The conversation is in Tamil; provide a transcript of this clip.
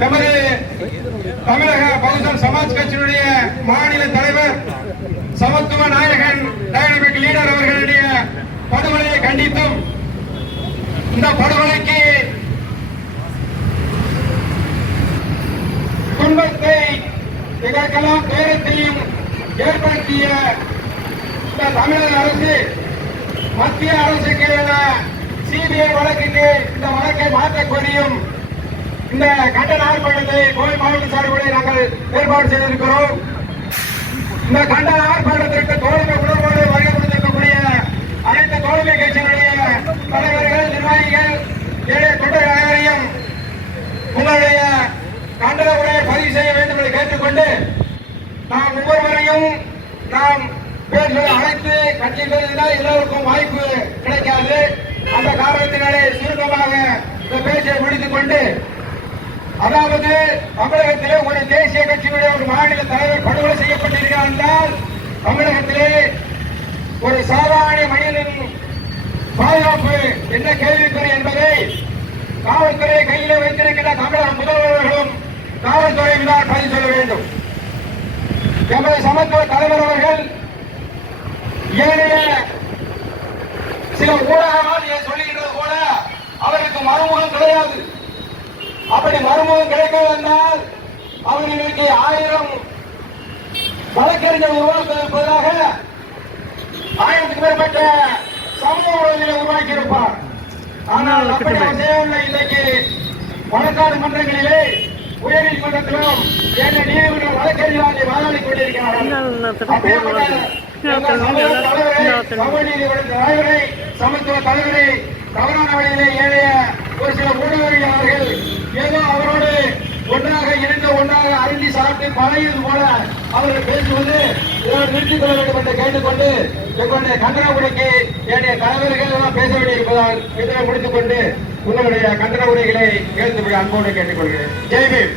நமது தமிழக பகுஜன் சமாஜ் கட்சியினுடைய மாநில தலைவர் சமத்துவ நாயகன் டைனமிக் லீடர் அவர்களுடைய படுகொலையை கண்டித்தும் இந்த படுகொலைக்கு துன்பத்தை இதற்கெல்லாம் துயரத்தையும் ஏற்படுத்திய இந்த தமிழக அரசு மத்திய அரசுக்கு சிபிஐ வழக்குக்கு இந்த வழக்கை மாற்றக் கோரியும் இந்த கண்டன ஆர்ப்பாட்டத்தை கோவை மாவட்ட சார்பில் நாங்கள் ஏற்பாடு செய்திருக்கிறோம். இந்த கண்டன ஆர்ப்பாட்டத்திற்கு தோழமை உணர்வோடு வருகை கொடுத்திருக்கக்கூடிய அனைத்து தோழமை கட்சியினுடைய தலைவர்கள், நிர்வாகிகள், ஏழை தொண்டர் அனைவரையும் உங்களுடைய கண்டன உரையை பதிவு செய்ய வேண்டும் என்று கேட்டுக்கொண்டு நாம் ஒவ்வொருவரையும் நாம் பேசுவதை அழைத்து கட்சிகள் எல்லோருக்கும் வாய்ப்பு கிடைக்காது. அந்த காரணத்தினாலே சுருக்கமாக இந்த பேச்சை முடித்துக் கொண்டு, அதாவது தமிழகத்திலே ஒரு தேசிய கட்சியுடைய ஒரு மாநில தலைவர் படுகொலை செய்யப்பட்டிருக்கிறார் என்றால் தமிழகத்திலே ஒரு சாதாரண மனிதனின் பாதுகாப்பு என்ன கேள்விக்குறி என்பதை காவல்துறை கையிலே வைத்திருக்கின்ற தமிழக முதல்வர்களும் காவல்துறையினர் பதிவு சொல்ல வேண்டும். எமது சமத்துவ தலைவர் அவர்கள் ஏனைய சில ஊடகங்கள் சொல்லுகின்றது போல அவருக்கு மறுமுகம் கிடையாது. அப்படி மறுமுகம் கிடைக்கிறது என்றால் அவர் இன்னைக்கு 1000 வழக்கறிஞர் உருவாக்குவதற்காக 1000க்கு மேற்பட்ட சமூக ஊடகங்களை உருவாக்கி இருப்பார். ஆனால் அப்படி அவர் செய்யவில்லை. இன்றைக்கு வழக்காடு மன்றங்களிலே உயர்நீதிமன்றத்திலும் ஏழை நீதிமன்ற வழக்கறிஞராக வாதாடிக் கொண்டிருக்கிறார்கள். சமத்துவ தலைவரை தவறான வழியிலே ஏழைய ஒரு சில ஊடகவியலாளர்கள் ஏதோ அவரோடு ஒன்றாக இணைந்து ஒன்றாக அருந்தி சாப்பிட்டு பழகியது போல அவர்கள் பேசுவது நிறுத்திக் கொள்ள வேண்டும் என்று கேட்டுக்கொண்டு எங்களுடைய கண்டன உரைக்கு என்னுடைய தலைவர்கள் எல்லாம் பேச வேண்டியிருப்பதால் இதனை முடித்துக் கொண்டு உங்களுடைய கண்டன உரைகளை கேட்டுவிட அன்போடு கேட்டுக்கொள்கிறேன். ஜெய்பீம்.